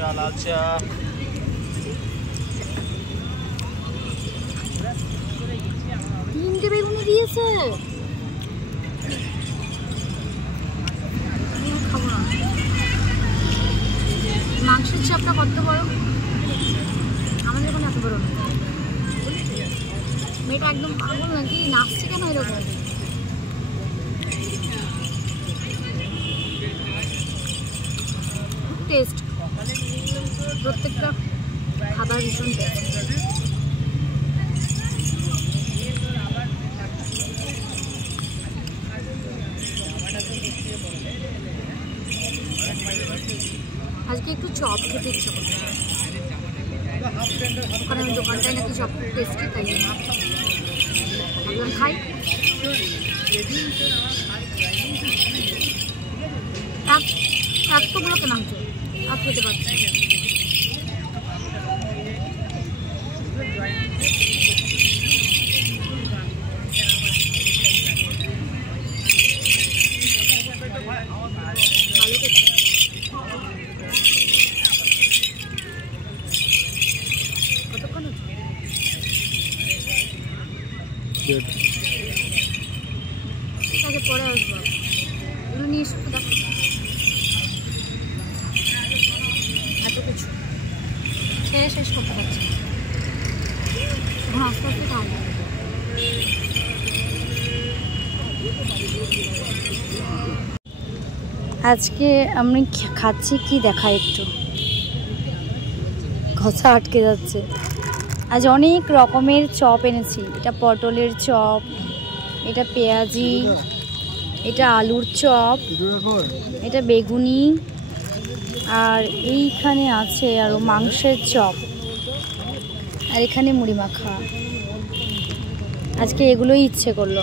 চা লাল চা। তিনটে বেগুনি দিয়েছে, খাবো না। মাংসের চাপটা কত বড়, আমাদের এখানে এত বড় না। মেয়েটা একদম পাগল নাকি, নাচছে কেন এরকম? টেস্ট, প্রত্যেকটা খাবার ভীষণ টেস্ট। আজকে একটু চপ খেতে ইচ্ছা করছে, ওখানে ওই দোকানটায় নাকি চপ টেস্টি, তাই না ভাবলাম খাই। এতগুলো কেন আনছো, আর খেতে পারছি। ভালো খেতে। কতক্ষণ ঠিক আছে, পরে আসবো। এগুলো নিয়ে এসে দেখো, এত কিছু খেয়ে শেষ করতে পারছি এখন, আস্তে আস্তে খাবো। আজকে আমি খাচ্ছি কি দেখা, একটু কথা আটকে যাচ্ছে। আজ অনেক রকমের চপ এনেছি। এটা পটলের চপ, এটা পেঁয়াজি, এটা আলুর চপ, এটা বেগুনি, আর এইখানে আছে আরো মাংসের চপ, আর এখানে মুড়ি মাখা। আজকে এগুলোই ইচ্ছে করলো।